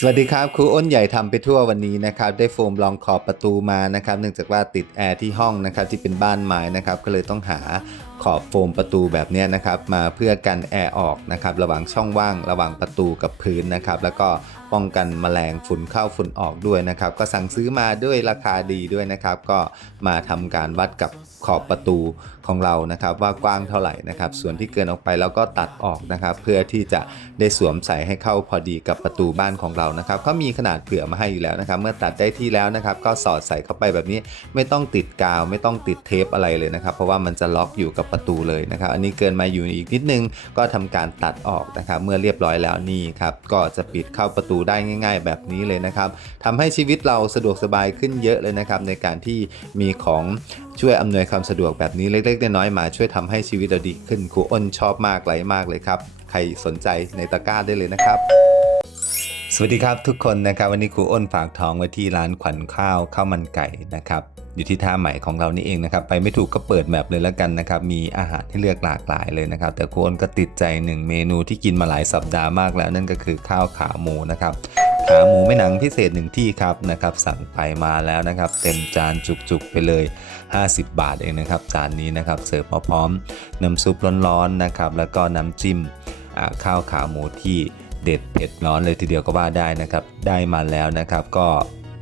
สวัสดีครับครูอ้นใหญ่ทำไปทั่ววันนี้นะครับได้โฟมรองขอบประตูมานะครับเนื่องจากว่าติดแอร์ที่ห้องนะครับที่เป็นบ้านไม้นะครับก็เลยต้องหาขอบโฟมประตูแบบนี้นะครับมาเพื่อกันแอร์ออกนะครับระหว่างช่องว่างระหว่างประตูกับพื้นนะครับแล้วก็ ป้องกันแมลงฝุ่นเข้าฝุ่นออกด้วยนะครับ ก็สั่งซื้อมาด้วยราคาดีด้วยนะครับ ก็มาทำการวัดกับขอบประตูของเรานะครับ ว่ากว้างเท่าไหร่นะครับ ส่วนที่เกินออกไปเราก็ตัดออกนะครับ เพื่อที่จะได้สวมใส่ให้เข้าพอดีกับประตูบ้านของเรานะครับก็มีขนาดเผื่อมาให้อยู่แล้วนะครับ เมื่อตัดได้ที่แล้วนะครับ ก็สอดใส่เข้าไปแบบนี้ไม่ต้องติดกาว ไม่ต้องติดเทปอะไรเลยนะครับ เพราะว่ามันจะล็อกอยู่กับประตูเลยนะครับ อันนี้เกินมาอยู่อีกนิดนึง ก็ทำการตัดออกนะครับ เมื่อเรียบร้อยแล้วนี่ครับก็จะปิดเข้าประตูได้ง่าย ๆ แบบนี้เลยนะครับทำให้ชีวิตเราสะดวกสบายขึ้นเยอะเลยนะครับในการที่มีของช่วยอำนวยความสะดวกแบบนี้เล็กๆน้อยๆมาช่วยทำให้ชีวิตเราดีขึ้นครูอ้นชอบมากไลมากเลยครับใครสนใจในตะกร้าได้เลยนะครับสวัสดีครับทุกคนนะครับวันนี้ครูอ้นฝากท้องไว้ที่ร้านขวัญข้าวข้าวมันไก่นะครับ อยู่ที่ท่าใหม่ของเรานี่เองนะครับ ไปไม่ถูกก็เปิดแมปเลยแล้วกันนะครับ มีอาหารให้เลือกหลากหลายเลยนะครับ แต่ครูอ้นก็ติดใจหนึ่งเมนูที่กินมาหลายสัปดาห์มากแล้วนั่นก็คือข้าวขาหมูนะครับขาหมูไม่หนังพิเศษหนึ่งที่ครับนะครับสั่งไปมาแล้วนะครับเต็มจานจุกๆไปเลย 50 บาทเองนะครับจานนี้นะครับเสิร์ฟมาพร้อมน้ำซุปร้อนๆนะครับแล้วก็น้ำจิ้มข้าวขาหมูที่เด็ดเผ็ดร้อนเลยทีเดียวก็ว่าได้นะครับ ได้มาแล้วนะครับ ก็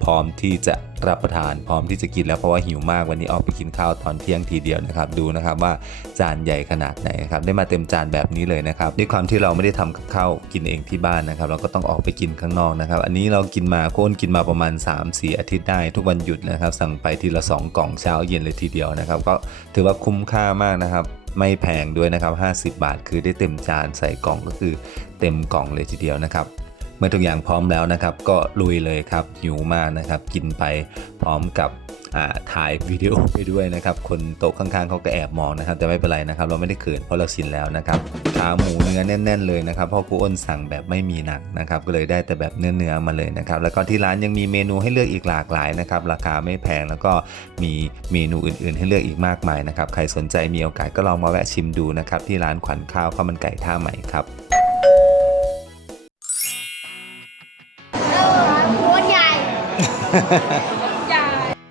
พร้อมที่จะรับประทานพร้อมที่จะกินแล้วเพราะว่าหิวมากวันนี้ออกไปกินข้าวตอนเที่ยงทีเดียวนะครับดูนะครับว่าจานใหญ่ขนาดไหนครับได้มาเต็มจานแบบนี้เลยนะครับด้วยความที่เราไม่ได้ทำกับข้าวกินเองที่บ้านนะครับ เราก็ต้องออกไปกินข้างนอกนะครับ อันนี้เรากินมาโค่นกินมาประมาณ 3-4 อาทิตย์ได้ ทุกวันหยุดนะครับ สั่งไปทีละ 2 กล่องเช้าเย็นเลยทีเดียวนะครับ ก็ถือว่าคุ้มค่ามากนะครับไม่แพงด้วยนะครับ 50 บาท คือได้เต็มจานใส่กล่องก็คือเต็มกล่องเลยทีเดียวนะครับ เมื่อทุกอย่างพร้อมแล้วนะครับ ก็ลุยเลยครับหิวมากนะครับ กินไปพร้อมกับถ่ายวิดีโอไปด้วยนะครับ คนโต๊ะข้างๆเขาก็แอบมองนะครับ แต่ไม่เป็นไรนะครับ เราไม่ได้เขินเพราะเราชินแล้วนะครับขาหมูเนื้อแน่น ๆ เลยนะครับเพราะครูอ้นสั่งแบบไม่มีหนังนะครับ ก็เลยได้แต่แบบเนื้อๆมาเลยนะครับ แล้วก็ที่ร้านยังมีเมนูให้เลือกอีกหลากหลายนะครับ ราคาไม่แพงแล้วก็มีเมนูอื่น ๆ ให้เลือกอีกมากมายนะครับ ใครสนใจมีโอกาสก็ลองมาแวะชิมดูนะครับ ที่ร้านขวัญข้าวข้าวมันไก่ท่าใหม่ครับ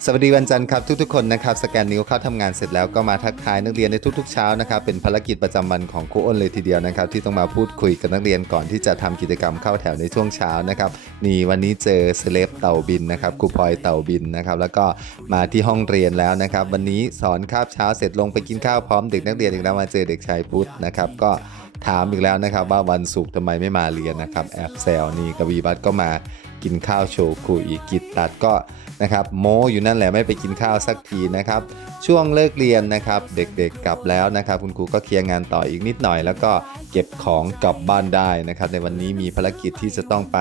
สวัสดีวันจันทร์ครับทุกๆคนนะครับสแกนนิ้วเข้าทำงานเสร็จแล้วก็มาทักทายนักเรียนในทุกๆเช้านะครับเป็นภารกิจประจำวันของครูอ้นเลยทีเดียวนะครับที่ต้องมาพูดคุยกับนักเรียนก่อนที่จะทำกิจกรรมเข้าแถวในช่วงเช้านะครับนี่วันนี้เจอเซเลบเต่าบินนะครับครูพลอยเต่าบินนะครับแล้วก็มาที่ห้องเรียนแล้วนะครับวันนี้สอนคาบเช้าเสร็จลงไปกินข้าวพร้อมเด็กนักเรียนอีกแล้วมาเจอเด็กชายพุทธนะครับก็ถามอีกแล้วนะครับว่าวันศุกร์ทำไมไม่มาเรียนนะครับแอบแซวนี่กวีบัตก็มา กินข้าวโชว์ครูอีกกิตตัดก็นะครับโมอยู่นั่นแหละไม่ไปกินข้าวสักทีนะครับ ช่วงเลิกเรียนนะครับ เด็กๆกลับแล้วนะครับ คุณครูก็เคลียร์งานต่ออีกนิดหน่อย แล้วก็ เก็บของกลับบ้านได้นะครับ ในวันนี้มีภารกิจที่จะต้องไป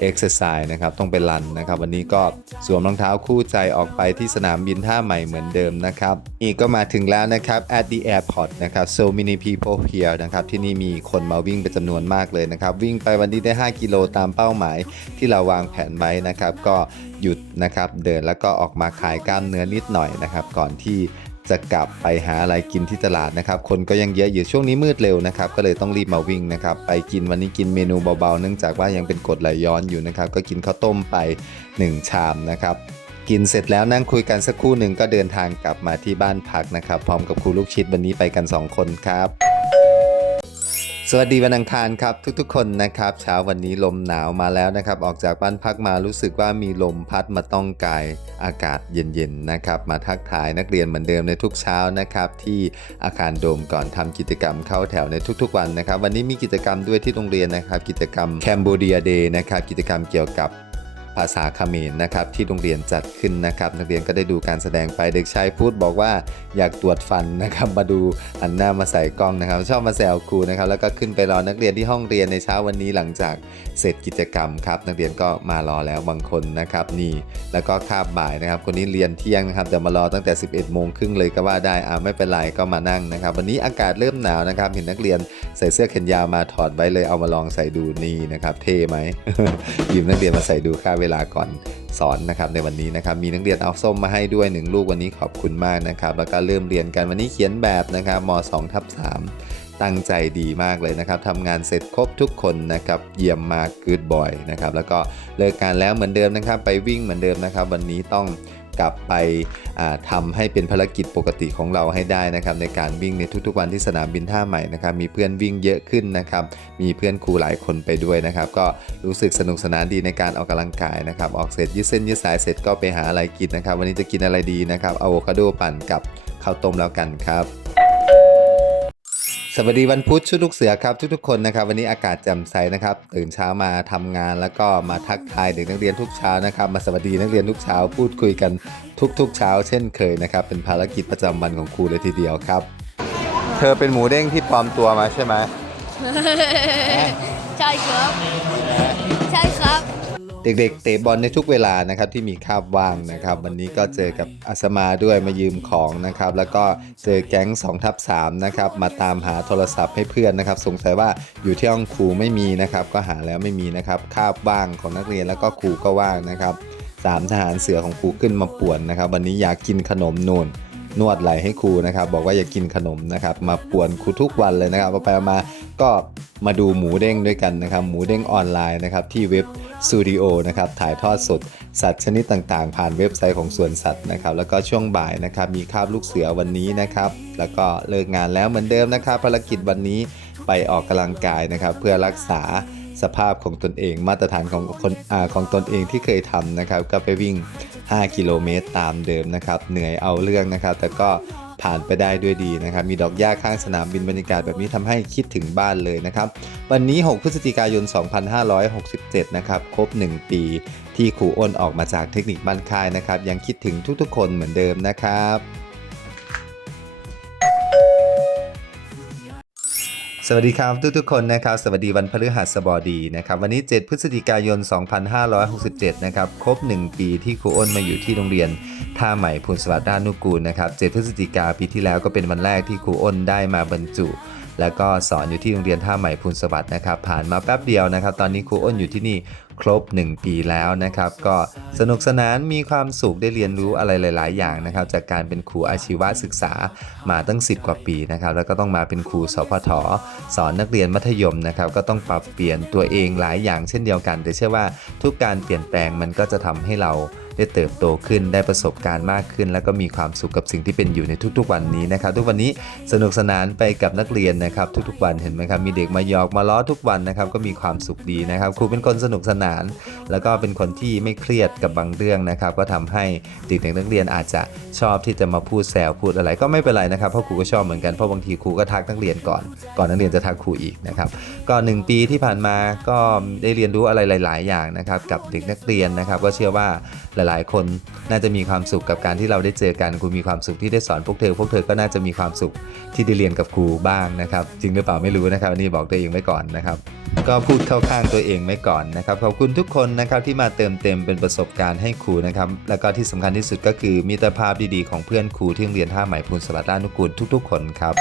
เอ็กซ์ไซส์นะครับ ต้องไปรันนะครับ วันนี้ก็สวมรองเท้าคู่ใจออกไปที่สนามบินท่าใหม่เหมือนเดิมนะครับ อีกก็มาถึงแล้วนะครับ at the airport นะครับ so many people here นะครับ ที่นี่มีคนมาวิ่งเป็นจำนวนมากเลยนะครับ วิ่งไปวันนี้ได้ 5 กิโลตามเป้าหมายที่เราวางแผนไว้นะครับ ก็หยุดนะครับ เดินแล้วก็ออกมาขายกล้ามเนื้อนิดหน่อยนะครับ ก่อนที่ จะกลับไปหาอะไรกินที่ตลาดนะครับ คนก็ยังเยอะอยู่ช่วงนี้มืดเร็วนะครับ ก็เลยต้องรีบมาวิ่งนะครับ ไปกินวันนี้กินเมนูเบาๆ เนื่องจากว่ายังเป็นกรดไหลย้อนอยู่นะครับ ก็กินข้าวต้มไป 1 ชามนะครับ กินเสร็จแล้วนั่งคุยกันสักครู่หนึ่งก็เดินทางกลับมาที่บ้านพักนะครับ พร้อมกับครูลูกชิดวันนี้ไปกัน 2 คนครับ สวัสดีวันอังคารครับทุกๆ คนนะครับ เช้าวันนี้ลมหนาวมาแล้วนะครับ ออกจากบ้านพักมารู้สึกว่ามีลมพัดมาต้องกายอากาศเย็นๆนะครับ มาทักทายนักเรียนเหมือนเดิมในทุกเช้านะครับ ที่อาคารโดมก่อนทำกิจกรรมเข้าแถวในทุกๆ วันนะครับ วันนี้มีกิจกรรมด้วยที่โรงเรียนนะครับ กิจกรรมแคมโบเดียเดย์นะครับกิจกรรมเกี่ยวกับ ภาษาเขมรนะครับที่โรงเรียนจัดขึ้นนะครับ นักเรียนก็ได้ดูการแสดงไปเด็กชายพูดบอกว่าอยากตรวจฟันนะครับมาดูอันหน้ามาใส่กล้องนะครับ ชอบมาแซวครูนะครับแล้วก็ขึ้นไปรอนักเรียนที่ห้องเรียนในเช้าวันนี้หลังจากเสร็จกิจกรรมครับ นักเรียนก็มารอแล้วบางคนนะครับนี่แล้วก็คาบบ่ายนะครับ คนนี้เรียนเที่ยงนะครับแต่มารอตั้งแต่ 11โมงครึ่งเลยก็ว่าได้อ่าไม่เป็นไรก็มานั่งนะครับ วันนี้อากาศเริ่มหนาวนะครับ เห็นนักเรียนใส่เสื้อแขนยาวมาถอดไว้เลยเอามาลองใส่ดูนี่นะครับ เท่ไหมหยิบนักเรียนมาใส่ดูค่าเววลาก่อนสอนนะครับในวันนี้นะครับมีนักเรียนเอาส้มมาให้ด้วย 1 ลูกวันนี้ขอบคุณมากนะครับแล้วก็เริ่มเรียนกันวันนี้เขียนแบบนะครับม2ทับ3ตั้งใจดีมากเลยนะครับทำงานเสร็จครบทุกคนนะครับเยี่ยมมากกูดบอยนะครับแล้วก็เลิกการแล้วเหมือนเดิมนะครับ ไปวิ่งเหมือนเดิมนะครับ วันนี้ต้อง กลับไปทำทำให้เป็นภารกิจปกติของเราให้ได้นะครับในการวิ่งในทุกๆวันที่สนามบินท่าใหม่นะครับมีเพื่อนวิ่งเยอะขึ้นนะครับมีเพื่อนครูหลายคนไปด้วยนะครับก็รู้สึกสนุกสนานดีในการออกกำลังกายนะครับออกเสร็จยืดเส้นยืดสายเสร็จก็ไปหาอะไรกินนะครับ วันนี้จะกินอะไรดีนะครับอะโวคาโดปั่นกับข้าวต้มแล้วกันครับ สวัสดีวันพุธชุดลูกเสือครับทุกๆคนนะครับ วันนี้อากาศแจ่มใสนะครับ ตื่นเช้ามาทำงานแล้วก็มาทักทายเด็กนักเรียนทุกเช้านะครับ มาสวัสดีนักเรียนทุกเช้าพูดคุยกันทุกๆเช้า เช่นเคยนะครับ เป็นภารกิจประจำวันของครูเลยทีเดียวครับ เธอเป็นหมูเด้งที่ปลอมตัวมาใช่ไหมใช่ครับ เด็กๆ เตะบอลในทุกเวลานะครับที่มีคาบว่างนะครับ วันนี้ก็เจอกับอาสมาด้วยมายืมของนะครับ แล้วก็เจอแก๊ง2ทับ3นะครับมาตามหาโทรศัพท์ให้เพื่อนนะครับสงสัยว่าอยู่ที่ห้องครูไม่มีนะครับ ก็หาแล้วไม่มีนะครับคาบว่างของนักเรียนแล้วก็ครูก็ว่างนะครับสามทหารเสือของครูขึ้นมาป่วนนะครับ วันนี้อยากกินขนมนูน นวดไหลให้ครูนะครับ บอกว่าอย่ากินขนมนะครับ มาป่วนครูทุกวันเลยนะครับเอไปมาก็มาดูหมูเด้งด้วยกันนะครับ หมูเด้งออนไลน์นะครับที่เว็บสตูดิโอนะครับถ่ายทอดสดสัตว์ชนิดต่างๆ ผ่านเว็บไซต์ของสวนสัตว์นะครับ แล้วก็ช่วงบ่ายนะครับมีคาบลูกเสือวันนี้นะครับ แล้วก็เลิกงานแล้วเหมือนเดิมนะครับภารกิจวันนี้ไปออกกำลังกายนะครับ เพื่อรักษา สภาพของตนเองมาตรฐานของคนอของตนเองที่เคยทำนะครับ ก็ไปวิ่ง 5 กิโลเมตรตามเดิมนะครับ เหนื่อยเอาเรื่องนะครับ แต่ก็ผ่านไปได้ด้วยดีนะครับ มีดอกหญ้าข้างสนามบินบรรยากาศแบบนี้ทำให้คิดถึงบ้านเลยนะครับ วันนี้ 6 พฤศจิกายน 2567 นะครับ ครบ 1 ปีที่ครูอ้นออกมาจากเทคนิคบ้านค่ายนะครับ ยังคิดถึงทุกๆ คนเหมือนเดิมนะครับ สวัสดีครับทุกๆคนนะครับสวัสดีวันพฤหัสบดีนะครับวันนี้ 7 พฤศจิกายน 2567 นะครับครบ 1 ปีที่ครูอ้นมาอยู่ที่โรงเรียนท่าใหม่พูนสวัสดิ์ด้านนุกูลนะครับ 7 พฤศจิกาปีที่แล้วก็เป็นวันแรกที่ครูอ้นได้มาบรรจุ แล้วก็สอนอยู่ที่โรงเรียนท่าใหม่พูนสวัสดิ์นะครับผ่านมาแป๊บเดียวนะครับ ตอนนี้ครูอ้นอยู่ที่นี่ ครบ 1 ปีแล้วนะครับ ก็สนุกสนานมีความสุขได้เรียนรู้อะไรหลาย ๆ อย่างนะครับ จากการเป็นครูอาชีวศึกษามาตั้ง 10 กว่าปีนะครับ แล้วก็ต้องมาเป็นครูสพทสอนนักเรียนมัธยมนะครับ ก็ต้องปรับเปลี่ยนตัวเองหลายอย่างเช่นเดียวกัน แต่เชื่อว่าทุกการเปลี่ยนแปลงมันก็จะทำให้เรา ได้เติบโตขึ้นได้ประสบการณ์มากขึ้น แล้วก็มีความสุขกับสิ่งที่เป็นอยู่ในทุกๆ วันนี้นะครับ ทุกวันนี้สนุกสนานไปกับนักเรียนนะครับทุกๆวันเห็นไหมครับมีเด็กมาหยอกมาล้อทุกวันนะครับก็มีความสุขดีนะครับครูเป็นคนสนุกสนาน แล้วก็เป็นคนที่ไม่เครียดกับบางเรื่องนะครับก็ทำให้เด็กๆนักเรียนอาจจะชอบที่จะมาพูดแซวพูดอะไรก็ไม่เป็นไรนะครับเพราะครูก็ชอบเหมือนกันเพราะบางทีครูก็ทักนักเรียนก่อน ก่อนนักเรียนจะทักครูอีกนะครับก็หนึ่งปีที่ผ่านมาก็ได้เรียนรู้อะไรหลาย ๆ อย่างนะครับกับเด็กนักเรียนนะครับก็เชื่อว่าหลลาย ๆ คนน่าจะมีความสุขกับการที่เราได้เจอกันครูมีความสุขที่ได้สอนพวกเธอ พวกเธอก็น่าจะมีความสุขที่ได้เรียนกับครูบ้างนะครับ จริงหรือเปล่าไม่รู้นะครับนนี้บอกตัวเองไว้ก่อนนะครับ ก็พูดเข้าข้างตัวเองไว้ก่อนนะครับขอบคุณทุกคนนะครับที่มาเติมเต็มเป็นประสบการณ์ให้ครูนะครับแล้วก็ที่สำคัญที่สุดก็คือมิตรภาพดีๆของเพื่อนครูที่โรงเรียนท่าใหม่พูนสวัสดิ์รานุกูลทุก ๆ คนครับ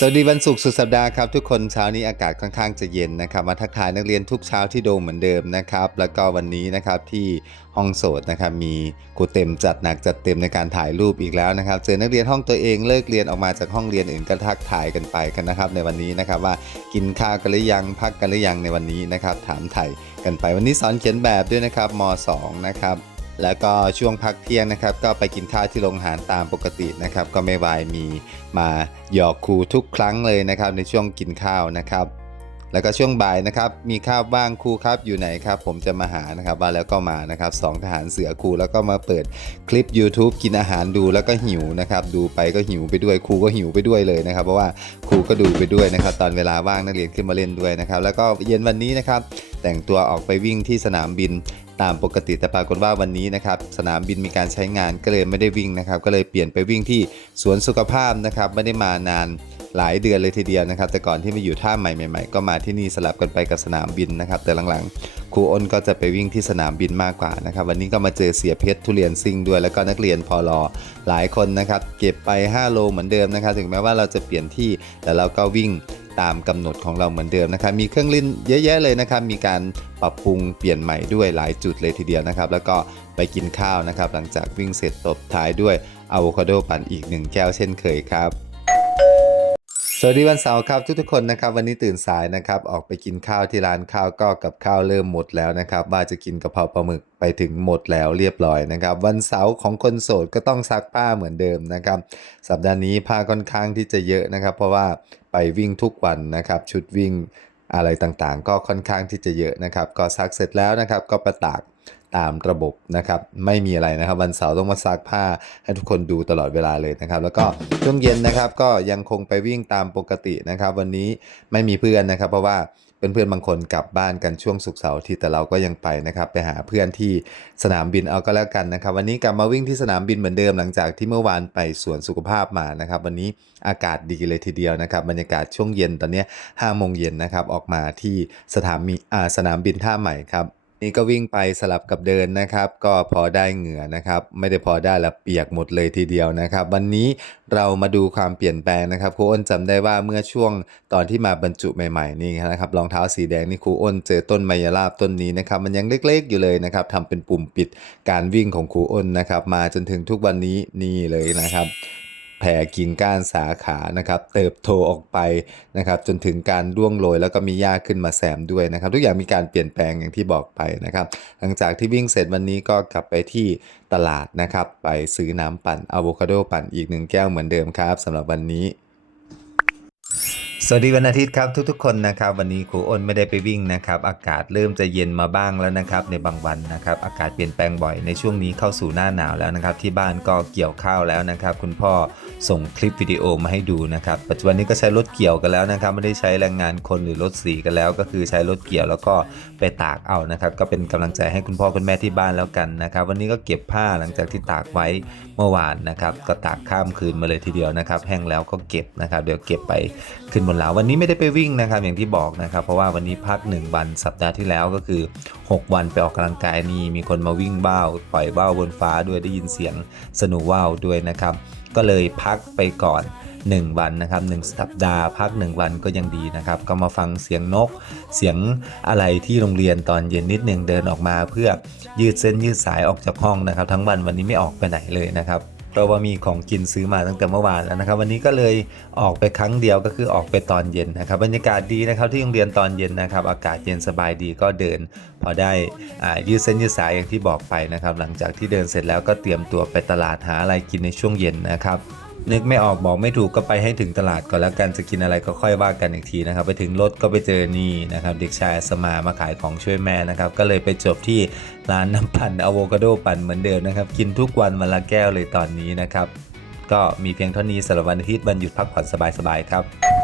สวัสดีวันศุกร์สุดสัปดาห์ครับทุกคนเช้านี้อากาศค่อนข้างจะเย็นนะครับมาทักทายนักเรียนทุกเช้าที่โดมเหมือนเดิมนะครับแล้วก็วันนี้นะครับที่ห้องโสดนะครับมีครูเต็มจัดหนักจัดเต็มในการถ่ายรูปอีกแล้วนะครับเจอนักเรียนห้องตัวเองเลิกเรียนออกมาจากห้องเรียนอื่นก็ทักถ่ายกันไปกันนะครับในวันนี้นะครับว่ากินข้าวกันหรือยังพักกันหรือยังในวันนี้นะครับถามไถ่กันไปวันนี้สอนเขียนแบบด้วยนะครับม 2 นะครับ แล้วก็ช่วงพักเที่ยงนะครับ ก็ไปกินข้าวที่โรงอาหารตามปกตินะครับ ก็ไม่วายมีมาหยอกครูทุกครั้งเลยนะครับ ในช่วงกินข้าวนะครับ แล้วก็ช่วงบ่ายนะครับ มีข้าวบ้างครูครับอยู่ไหนครับ ผมจะมาหานะครับว่าแล้วก็มานะครับสองทหารเสือครูแล้วก็มาเปิดคลิป YouTube กินอาหารดูแล้วก็หิวนะครับ ดูไปก็หิวไปด้วยครูก็หิวไปด้วยเลยนะครับ เพราะว่าครูก็ดูไปด้วยนะครับ ตอนเวลาว่างนักเรียนขึ้นมาเล่นด้วยนะครับ แล้วก็เย็นวันนี้นะครับแต่งตัวออกไปวิ่งที่สนามบิน ตามปกติแต่ปรากฏว่าวันนี้นะครับสนามบินมีการใช้งานก็เลยไม่ได้วิ่งนะครับ ก็เลยเปลี่ยนไปวิ่งที่สวนสุขภาพนะครับไม่ได้มานานหลายเดือนเลยทีเดียวนะครับ แต่ก่อนที่มาอยู่ท่าใหม่ใหม่ๆ ก็มาที่นี่สลับกันไปกับสนามบินนะครับ แต่หลังๆครูอ้นก็จะไปวิ่งที่สนามบินมากกว่านะครับ วันนี้ก็มาเจอเสียเพชรทุเรียนซิ่งด้วยแล้วก็นักเรียนพอรอหลายคนนะครับ เก็บไป 5 โลเหมือนเดิมนะครับ ถึงแม้ว่าเราจะเปลี่ยนที่แต่เราก็วิ่ง ตามกำหนดของเราเหมือนเดิมนะครับมีเครื่องเล่นเยอะแยะเลยนะครับมีการปรับปรุงเปลี่ยนใหม่ด้วยหลายจุดเลยทีเดียวนะครับ แล้วก็ไปกินข้าวนะครับ หลังจากวิ่งเสร็จตบท้ายด้วยอะโวคาโดปั่นอีกหนึ่งแก้วเช่นเคยครับ สวัสดีวันเสาร์ครับทุกๆคนนะครับวันนี้ตื่นสายนะครับออกไปกินข้าวที่ร้านข้าวก็กับข้าวเริ่มหมดแล้วนะครับว่าจะกินกะเพราปลาหมึกไปถึงหมดแล้วเรียบร้อยนะครับ วันเสาร์ของคนโสดก็ต้องซักผ้าเหมือนเดิมนะครับ สัปดาห์นี้ผ้าค่อนข้างที่จะเยอะนะครับ เพราะว่าไปวิ่งทุกวันนะครับชุดวิ่งอะไรต่างๆ ก็ค่อนข้างที่จะเยอะนะครับ ก็ซักเสร็จแล้วนะครับก็ประตาก ตามระบบนะครับ ไม่มีอะไรนะครับ วันเสาร์ต้องมาซักผ้าให้ทุกคนดูตลอดเวลาเลยนะครับ แล้วก็ช่วงเย็นนะครับก็ยังคงไปวิ่งตามปกตินะครับ วันนี้ไม่มีเพื่อนนะครับ เพราะว่าเพื่อนๆบางคนกลับบ้านกันช่วงศุกเสาร์ที่แต่เราก็ยังไปนะครับ ไปหาเพื่อนที่สนามบินเอาก็แล้วกันนะครับ วันนี้กลับมาวิ่งที่สนามบินเหมือนเดิมหลังจากที่เมื่อวานไปสวนสุขภาพมานะครับ วันนี้อากาศดีเลยทีเดียวนะครับ บรรยากาศช่วงเย็นตอนนี้ห้าโมงเย็นนะครับออกมาที่สถานีสนามบินท่าใหม่ครับ นี่ก็วิ่งไปสลับกับเดินนะครับ ก็พอได้เหงื่อนะครับ ไม่ได้พอได้ละเปียกหมดเลยทีเดียวนะครับ วันนี้เรามาดูความเปลี่ยนแปลงนะครับครูอ้นจำได้ว่าเมื่อช่วงตอนที่มาบรรจุใหม่ๆนี่นะครับรองเท้าสีแดงนี่ครูอ้นเจอต้นไมยราบต้นนี้นะครับมันยังเล็กๆอยู่เลยนะครับทำเป็นปุ่มปิดการวิ่งของครูอ้นนะครับ มาจนถึงทุกวันนี้นี่เลยนะครับ แผ่กิ่งก้านสาขานะครับเติบโตออกไปนะครับจนถึงการร่วงโรยแล้วก็มีหญ้าขึ้นมาแซมด้วยนะครับทุกอย่างมีการเปลี่ยนแปลงอย่างที่บอกไปนะครับหลังจากที่วิ่งเสร็จวันนี้ก็กลับไปที่ตลาดนะครับไปซื้อน้ำปั่นอะโวคาโดปั่นอีกหนึ่งแก้วเหมือนเดิมครับสำหรับวันนี้ สวัสดีวันอาทิตย์ครับทุกๆคนนะครับ วันนี้ครูอ้นไม่ได้ไปวิ่งนะครับ อากาศเริ่มจะเย็นมาบ้างแล้วนะครับ ในบางวันนะครับ อากาศเปลี่ยนแปลงบ่อยในช่วงนี้เข้าสู่หน้าหนาวแล้วนะครับ ที่บ้านก็เกี่ยวข้าวแล้วนะครับ คุณพ่อส่งคลิปวิดีโอมาให้ดูนะครับ ปัจจุบันนี้ก็ใช้รถเกี่ยวกันแล้วนะครับ ไม่ได้ใช้แรงงานคนหรือรถสีกันแล้ว ก็คือใช้รถเกี่ยวแล้วก็ไปตากเอานะครับ ก็เป็นกำลังใจให้คุณพ่อคุณแม่ที่บ้านแล้วกันนะครับ วันนี้ก็เก็บผ้าหลังจากที่ตากไว้เมื่อวานนะครับ ก็ตากข้ามคืนมาเลยทีเดียวนะครับ แห้งแล้วก็เก็บนะครับ เดี๋ยวเก็บไปขึ้นบนลาวันนี้ไม่ได้ไปวิ่งนะครับอย่างที่บอกนะครับ เพราะว่าวันนี้พัก 1 วันสัปดาห์ที่แล้วก็คือ 6 วันไปออกกำลังกายนี่มีคนมาวิ่งเบ้าปล่อยเบ้าบนฟ้าด้วยได้ยินเสียงสนุกว่าวด้วยนะครับ ก็เลยพักไปก่อน 1 วันนะครับ1สัปดาห์พัก 1 วันก็ยังดีนะครับ ก็มาฟังเสียงนก เสียงอะไรที่โรงเรียนตอนเย็นนิดนึงเดินออกมา เพื่อยืดเส้นยืดสายออกจากห้องนะครับ ทั้งวันวันนี้ไม่ออกไปไหนเลยนะครับ ราะว่ามีของกินซื้อมาตั้งแต่เมื่อวานแล้วนะครับ วันนี้ก็เลยออกไปครั้งเดียวก็คือออกไปตอนเย็นนะครับบรรยากาศดีนะครับที่โรงเรียนตอนเย็นนะครับ อากาศเย็นสบายดีก็เดิน พอได้ยืดเส้นยืดสายอย่างที่บอกไปนะครับ หลังจากที่เดินเสร็จแล้วก็เตรียมตัวไปตลาดหาอะไรกินในช่วงเย็นนะครับ นึกไม่ออกบอกไม่ถูกก็ไปให้ถึงตลาดก่อนแล้วกันจะกินอะไรก็ค่อยว่ากันอีกทีนะครับ ไปถึงรถก็ไปเจอนี่นะครับ เด็กชายสมามาขายของช่วยแม่นะครับ ก็เลยไปจบที่ร้านน้ำปั่นอะโวคาโดปั่นเหมือนเดิมนะครับ กินทุกวันวันละแก้วเลยตอนนี้นะครับ ก็มีเพียงเท่านี้สำหรับวันอาทิตย์วันหยุดพักผ่อนสบายๆครับ